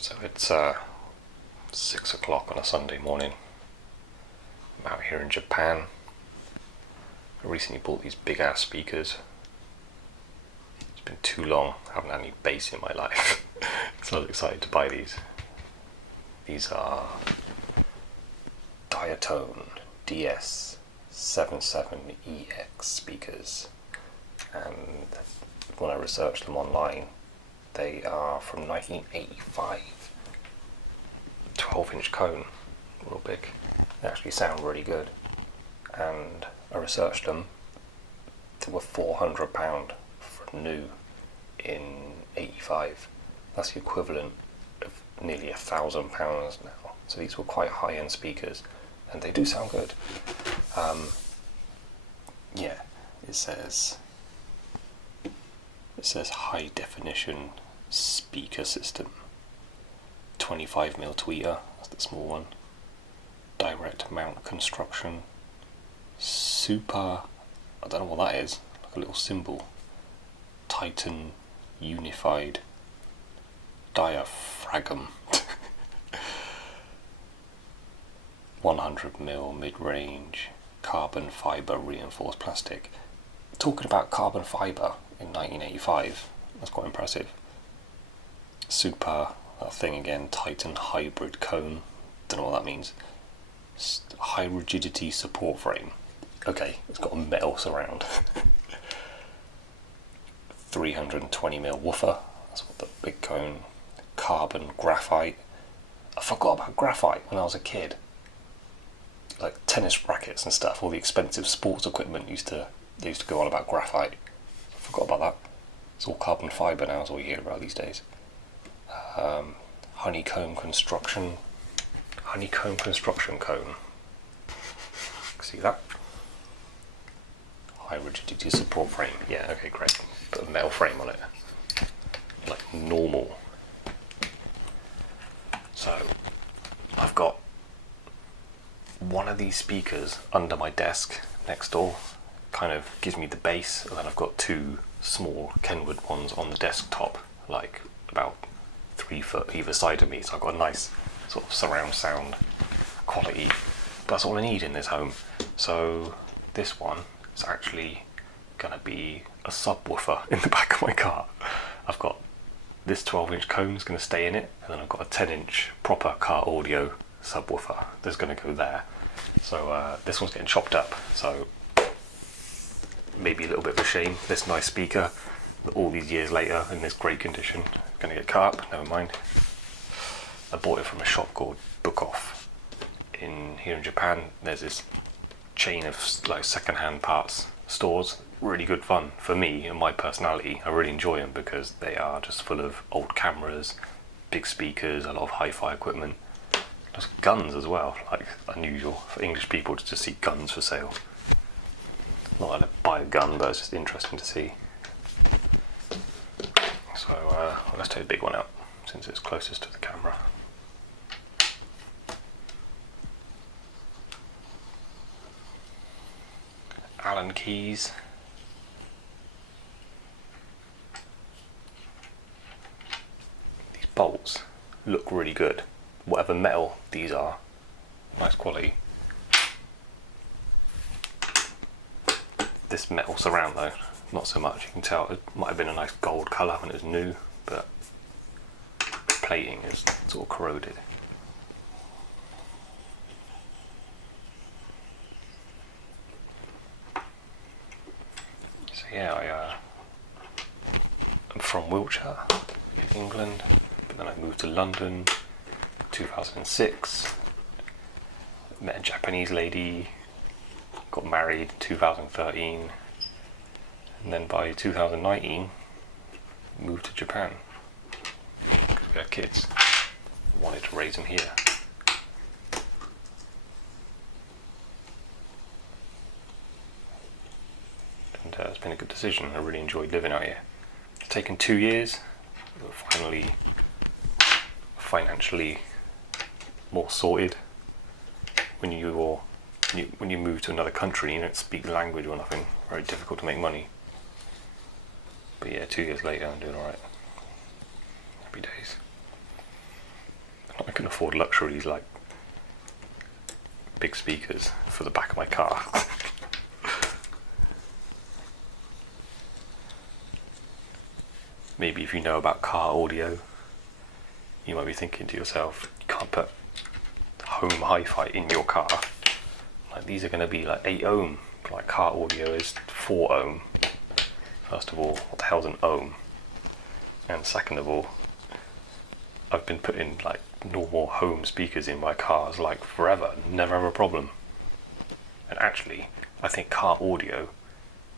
So it's 6 o'clock on a Sunday morning. I'm out here in Japan. I recently bought these big ass speakers. It's been too long, I haven't had any bass in my life. So I was excited to buy these. These are Diatone DS-77 speakers, and when I researched them online, they are from 1985. 12-inch cone, real big. They actually sound really good. And I researched them. They were £400 for new in 85. That's the equivalent of nearly £1,000 now. So these were quite high-end speakers, and they do sound good. Yeah, it says high definition speaker system. 25mm tweeter, that's the small one. Direct mount construction. Super, I don't know what that is, like a little symbol. Titan unified diaphragm. 100mm mid-range carbon fibre reinforced plastic. Talking about carbon fibre in 1985, that's quite impressive. Super, that thing again, Titan hybrid cone, don't know what that means. High rigidity support frame. Okay, it's got a metal surround. 320mm woofer, that's what the big cone. Carbon graphite. I forgot about graphite when I was a kid. Like tennis rackets and stuff, all the expensive sports equipment used to go on about graphite. I forgot about that. It's all carbon fibre now, is all you hear about these days. Honeycomb construction cone. See that? High rigidity support frame. Yeah, okay, great. Put a metal frame on it. Like normal. So, I've got one of these speakers under my desk next door. Kind of gives me the bass, and then I've got two small Kenwood ones on the desktop, like about 3 foot either side of me. So I've got a nice sort of surround sound quality. But that's all I need in this home. So this one is actually going to be a subwoofer in the back of my car. I've got this 12-inch cone is going to stay in it, and then I've got a 10-inch proper car audio subwoofer that's going to go there. So this one's getting chopped up, so maybe a little bit of a shame. This nice speaker, all these years later in this great condition, going to get cut up. Never mind. I bought it from a shop called Book Off here in Japan. There's this chain of like second-hand parts stores. Really good fun for me and my personality. I really enjoy them because they are just full of old cameras, big speakers, a lot of hi-fi equipment. Just guns as well, like unusual for English people to just see guns for sale. Not that I buy a gun, but it's just interesting to see. So let's take the big one out since it's closest to the camera. Allen keys. These bolts look really good. Whatever metal these are, nice quality. This metal surround though, not so much. You can tell it might have been a nice gold colour when it was new, but the plating is sort of corroded. So yeah, I'm from Wiltshire in England, but then I moved to London 2006, met a Japanese lady, got married in 2013, and then by 2019 moved to Japan because we had kids. Wanted to raise them here. And it's been a good decision. I really enjoyed living out here. It's taken 2 years, but finally financially more sorted. When you move to another country, you don't speak the language or nothing. Very difficult to make money. But yeah, 2 years later, I'm doing alright. Happy days. afford luxuries like big speakers for the back of my car. Maybe if you know about car audio, you might be thinking to yourself, you can't put home hi-fi in your car. Like, these are going to be like 8 ohm, like car audio is 4 ohm. First of all, what the hell's an ohm? And second of all, I've been putting like normal home speakers in my cars like forever, never have a problem. And actually, I think car audio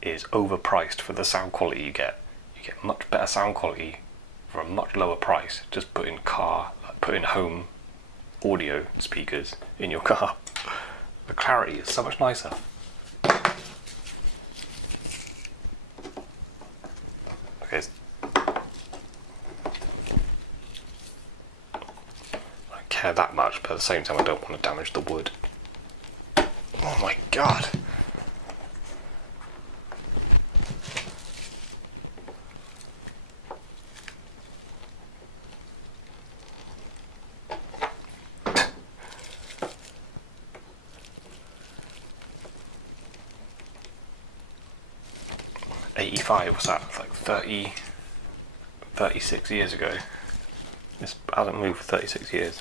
is overpriced for the sound quality you get. You get much better sound quality for a much lower price. Just put in home audio speakers in your car. The clarity is so much nicer. Okay. I don't care that much, but at the same time I don't want to damage the wood. Oh my god. '85, what's that? Like 36 years ago. This hasn't moved for 36 years.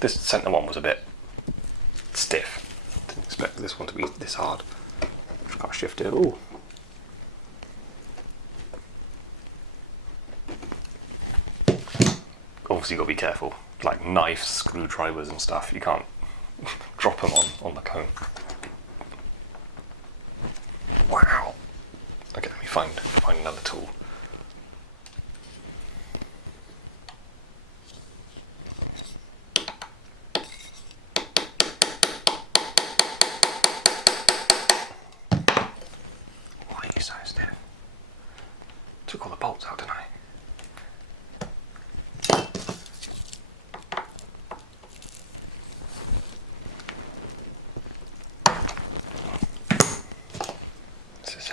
This centre one was a bit stiff. Didn't expect this one to be this hard. Just got to shift it. Ooh. Obviously, got to be careful. Like knives, screwdrivers, and stuff. You can't drop them on the cone. Wow. Okay, let me find another tool. Why are you so stiff? Took all the bolts out, didn't I?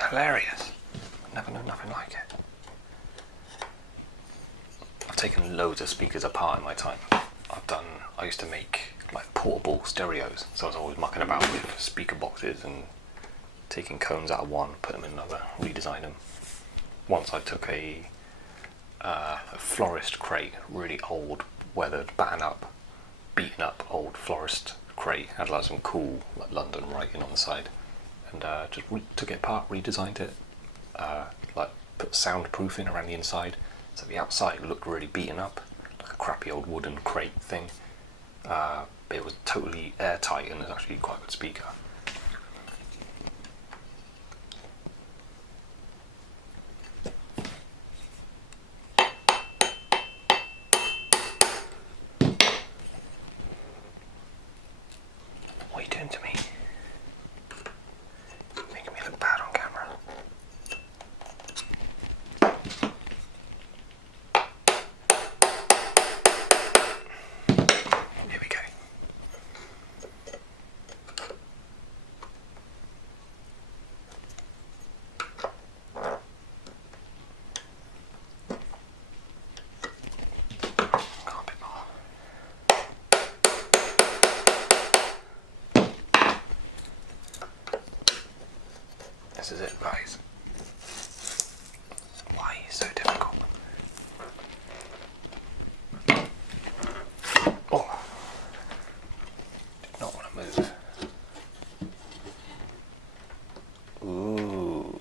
Hilarious. I've never known nothing like it. I've taken loads of speakers apart in my time. I used to make like portable stereos, so I was always mucking about with speaker boxes and taking cones out of one, put them in another, redesign them. Once I took a florist crate, really old, weathered, beaten up, beaten up old florist crate, had like some cool like London writing on the side. And just took it apart, redesigned it, like put soundproofing around the inside, so the outside looked really beaten up, like a crappy old wooden crate thing. But it was totally airtight and it was actually quite a good speaker. What are you doing to me? Bad on camera. Here we go. Got a bit more. This is it, guys. Why are you so difficult? Oh. Did not want to move. Ooh.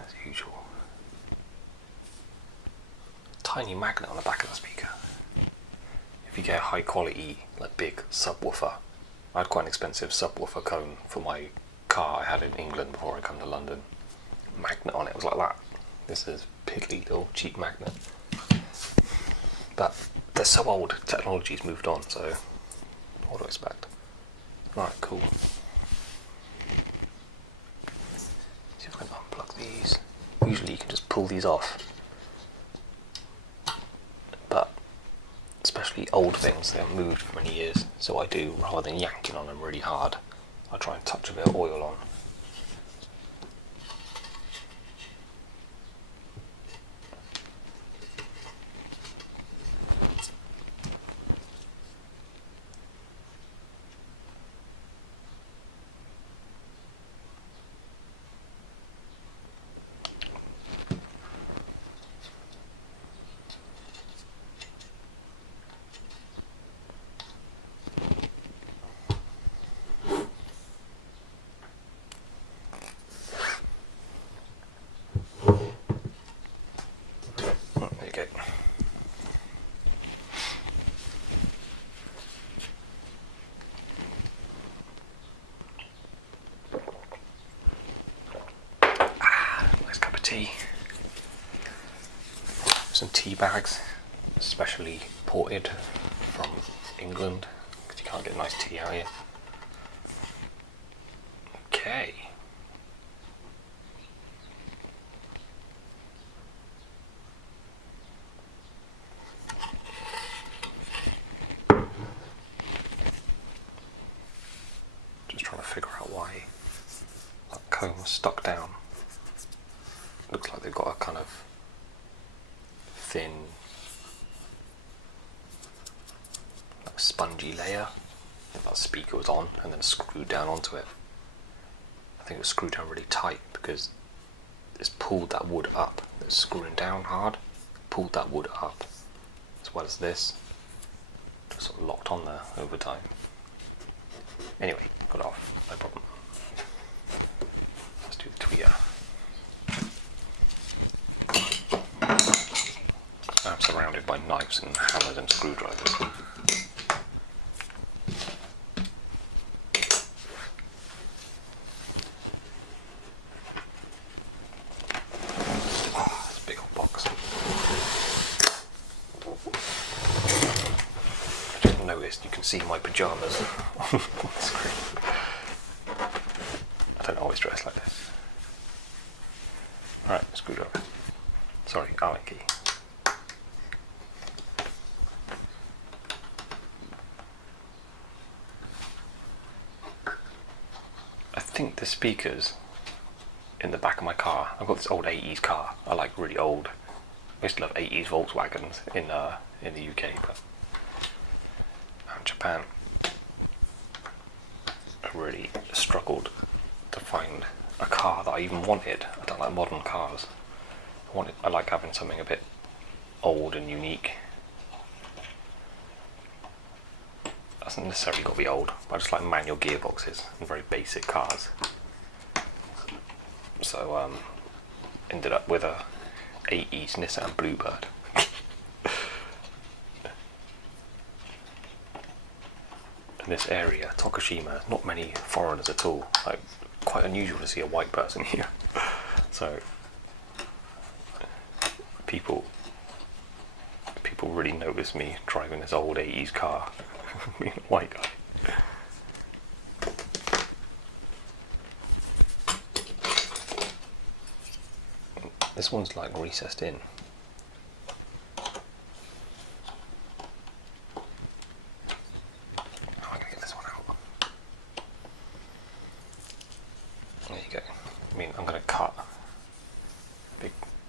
As usual. Tiny magnet on the back of the speaker. If you get a high quality, like big subwoofer, I had quite an expensive subwoofer cone for my car I had in England before I come to London. Magnet on it was like that. This is piddly little cheap magnet. But they're so old, technology's moved on, so what do I expect? Right, cool. See if I can unplug these. Usually you can just pull these off. But especially old things, they haven't moved for many years, so I do, rather than yanking on them really hard, I try and touch a bit of oil on. some tea bags, specially ported from England, because you can't get nice tea out here. Okay. Just trying to figure out why that comb was stuck down. Looks like they've got a kind of thin, like spongy layer that speaker was on, and then screwed down onto it. I think it was screwed down really tight because it's pulled that wood up. It's screwing down hard, pulled that wood up, as well as this. Just sort of locked on there over time. Anyway, got it off, no problem. Let's do the tweeter. I'm surrounded by knives and hammers and screwdrivers. Oh, it's a big old box. I just noticed you can see my pyjamas on the screen. I don't always dress like this. Alright, screwdriver. Sorry, Allen key. I think the speakers in the back of my car, I've got this old 80s car, I like really old, I used to love 80s Volkswagens in the UK, but in Japan I really struggled to find a car that I even wanted. I don't like modern cars. I like having something a bit old and unique. Doesn't necessarily got to be old, but I just like manual gearboxes and very basic cars. So ended up with a 80s Nissan Bluebird. In this area, Tokushima, not many foreigners at all. Like, quite unusual to see a white person here. So people really notice me driving this old 80s car, being a white guy. This one's like recessed in. I'm gonna get this one out. There you go. I mean, I'm gonna cut.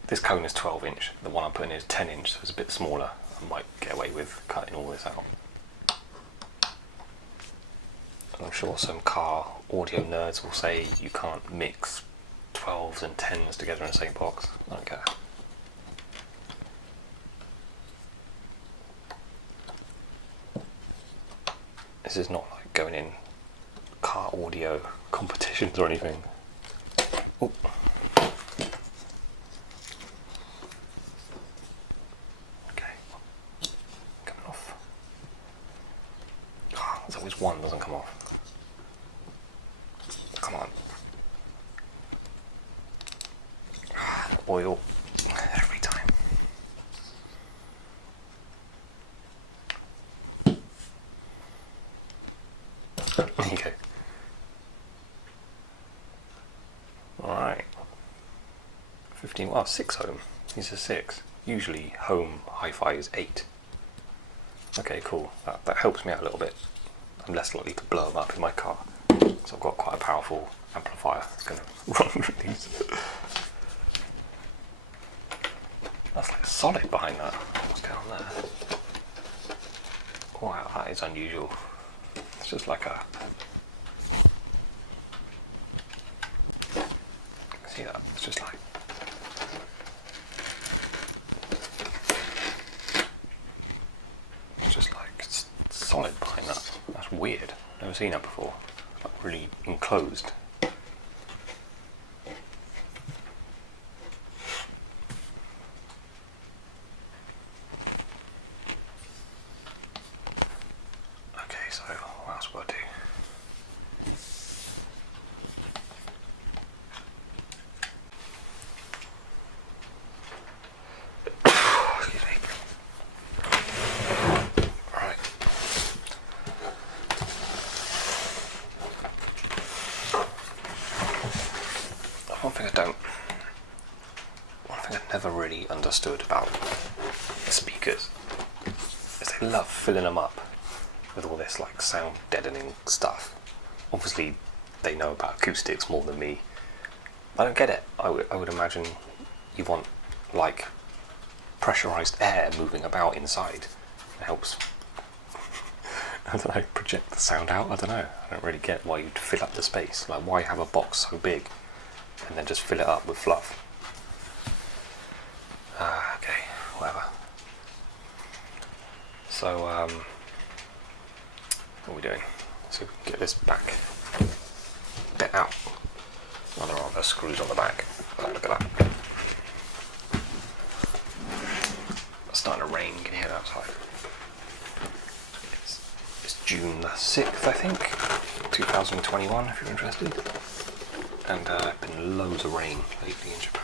This cone is 12 inch. The one I'm putting in is 10 inch, so it's a bit smaller. I might get away with cutting all this out. I'm sure some car audio nerds will say you can't mix 12s and 10s together in the same box. I don't care. This is not like going in car audio competitions or anything. Ooh. Okay, coming off. Oh, there's always one doesn't come off. Come on. Oil every time. There you go. Alright. 15, well, 6 home. These are 6. Usually home hi-fi is 8. Okay, cool. That helps me out a little bit. I'm less likely to blow them up in my car. So I've got quite a powerful amplifier that's going to run with these. That's like solid behind that. What's going on there? Wow, that is unusual. It's just like a... See that? It's just like... It's just like it's solid behind that. That's weird. Never seen that before. It's like really enclosed. One thing I've never really understood about speakers is they love filling them up with all this like sound deadening stuff. Obviously, they know about acoustics more than me. I don't get it. I would imagine you want like pressurized air moving about inside. It helps. I don't know, project the sound out. I don't know. I don't really get why you'd fill up the space. Like, why have a box so big and then just fill it up with fluff? Okay, whatever. So, what are we doing? So we can get this back bit out. Oh, there are screws on the back. Oh, look at that. It's starting to rain. You can hear it outside. It's June the 6th, I think, 2021, if you're interested. And been loads of rain lately in Japan.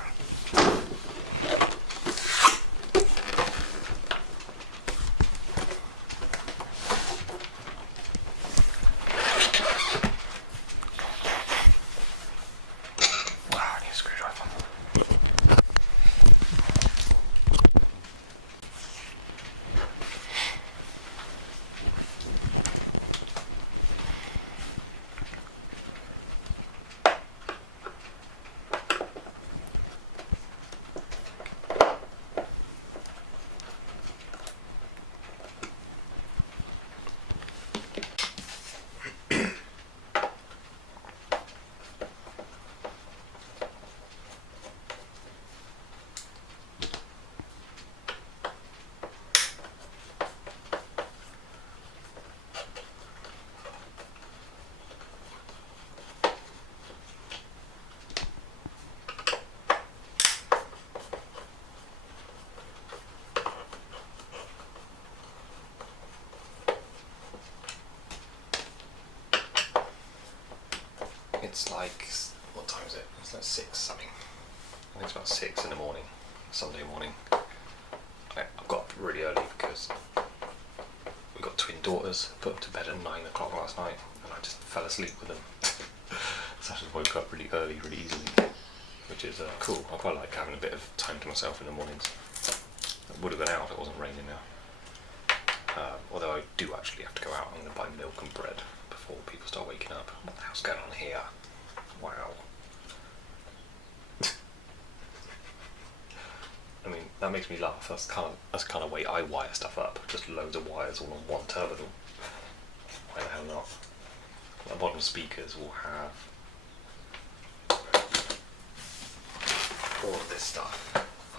It's like, what time is it? It's like 6 something. I think it's about 6 in the morning, Sunday morning. I got up really early because we got twin daughters, put them to bed at 9 o'clock last night, and I just fell asleep with them. So I just woke up really early, really easily, which is cool. I quite like having a bit of time to myself in the mornings. I would have gone out if it wasn't raining now. Although I do actually have to go out. I'm going to buy milk and bread before people start waking up. What the hell's going on here? Wow. I mean, that makes me laugh. That's kind of way I wire stuff up. Just loads of wires all on one terminal. Why the hell not? My modern speakers will have all of this stuff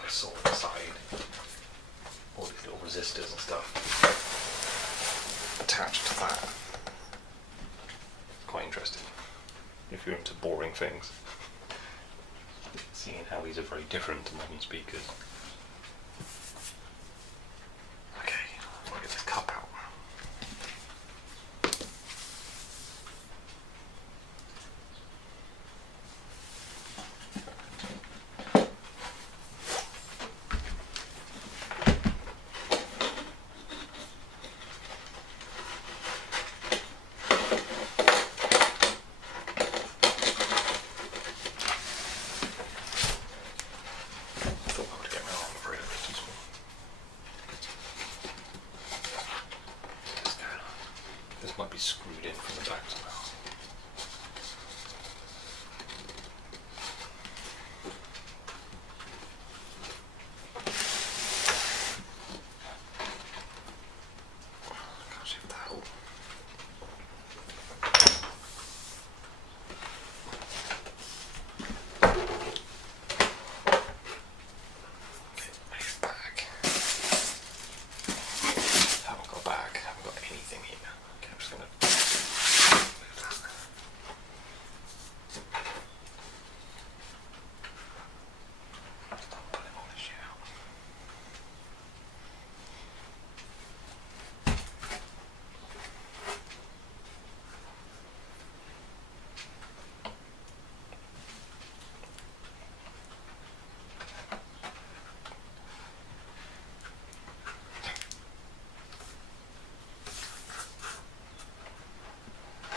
I saw on the side. All these little resistors and stuff attached to that. Quite interesting if you're into boring things. Seeing how these are very different to modern speakers. Okay, I'll get this cup out. Might be screwed in from the back somehow. Can't shift that out. Okay, nice bag. Haven't got a bag, haven't got anything here. Okay, I'm just gonna move that. Start pulling all this shit out.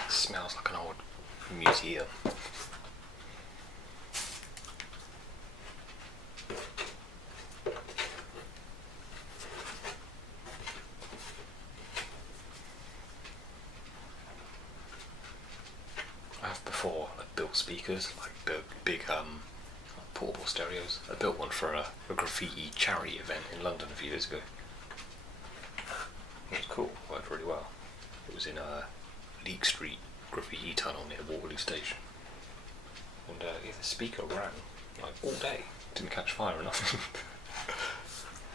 Smells like an old museum. I have before built speakers, like big portable stereos. I built one for a graffiti charity event in London a few years ago. It was cool, worked really well. It was in a Leek Street graffiti tunnel near Waterloo Station. And the speaker ran like all day, didn't catch fire or nothing.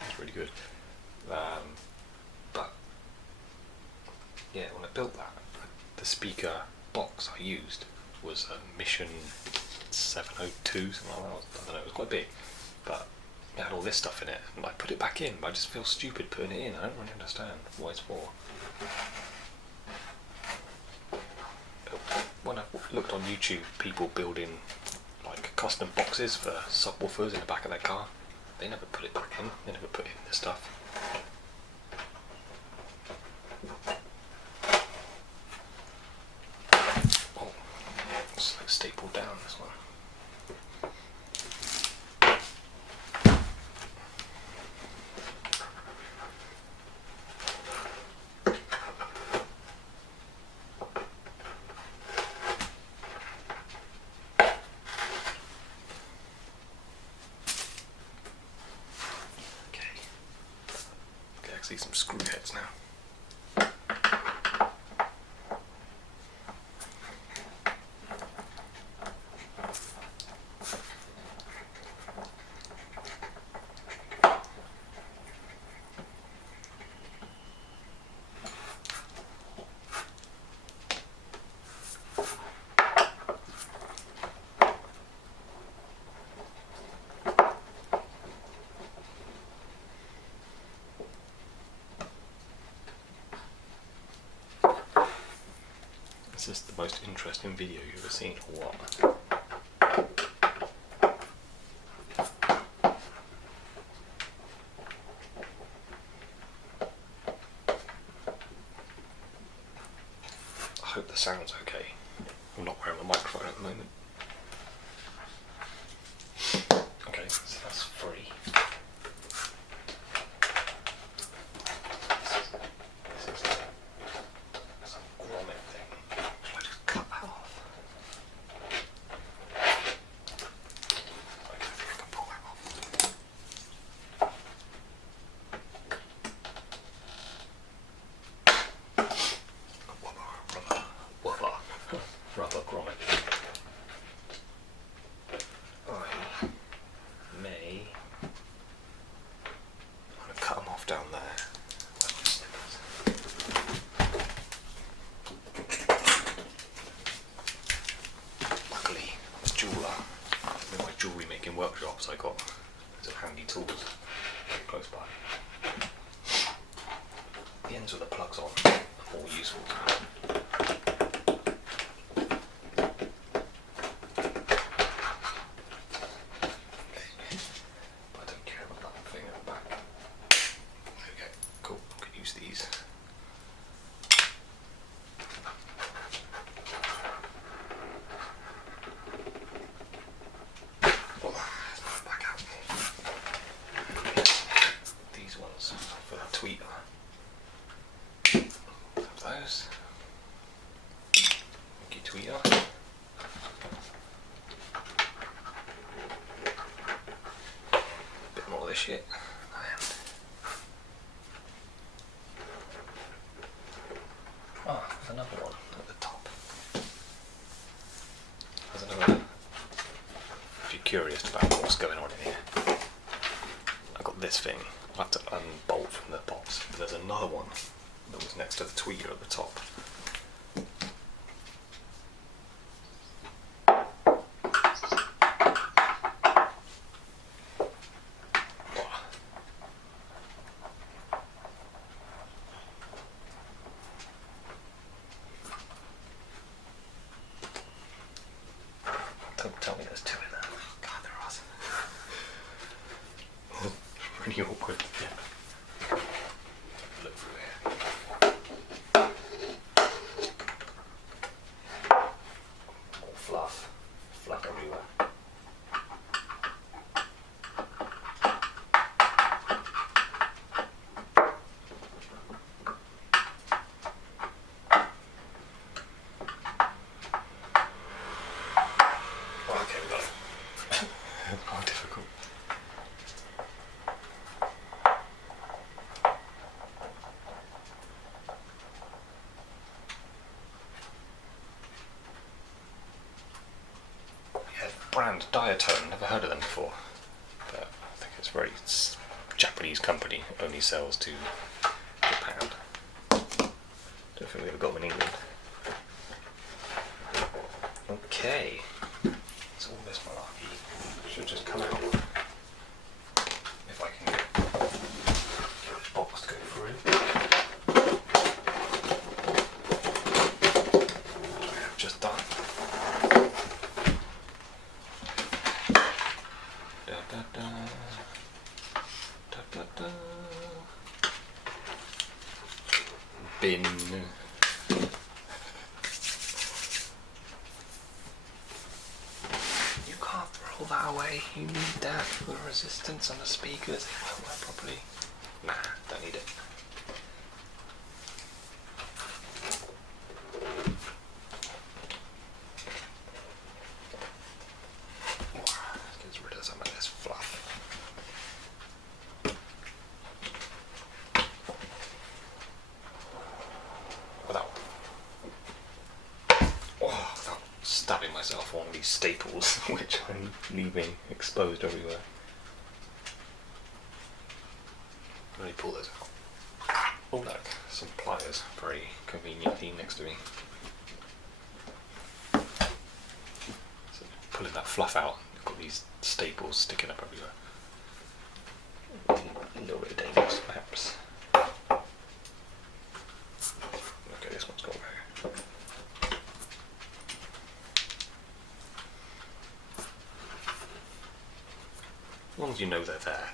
It's really good. But yeah, when I built that, the speaker box I used was a Mission 702, something like that. I don't know, it was quite big, but it had all this stuff in it, and I put it back in, but I just feel stupid putting it in. I don't really understand what it's for. When I looked on YouTube, people building like custom boxes for subwoofers in the back of their car, they never put it back in, they never put in the stuff. Oh, it's like stapled down, this one. See some screw heads now. Is this the most interesting video you've ever seen, or what? I hope the sound's okay. I'm not wearing a microphone at the moment. Okay, so that's free. This is some grommet thing. Shall I just cut that off? Okay, I think I can pull that off. Rubber grommet. I may. I'm going to cut them off down there. Luckily, I'm a jeweller. In my jewellery making workshops, I got some handy tools close by. The ends with the plugs on are more useful to me. Bit more of this shit. Oh, there's another one at the top. There's another. If you're curious about what's going on in here, I got this thing. I'll have to unbolt from the box. But there's another one that was next to the tweeter at the top. Don't tell me there's two in there. God, there are. Pretty awkward. Yeah. Look through here. More fluff. Fluff everywhere. brand, Diatone. Never heard of them before, but I think it's a very Japanese company. Only sells to Japan. Don't think we ever got them in England. Okay, so all this malarkey should just come out if I can get a box to go through. Which I have just done. Da, da, da. Da, da, da. Bin. Throw that away. You need that for the resistance on the speakers. It won't work properly. Nah, don't need it. Gets rid of some of this fluff. Without stabbing myself on these staples, which I'm leaving exposed everywhere. Let me pull those out. Oh look, some pliers, very conveniently next to me. So pulling that fluff out, you've got these staples sticking up everywhere. A little bit dangerous perhaps. Okay, this one's got to go. As long as you know they're there.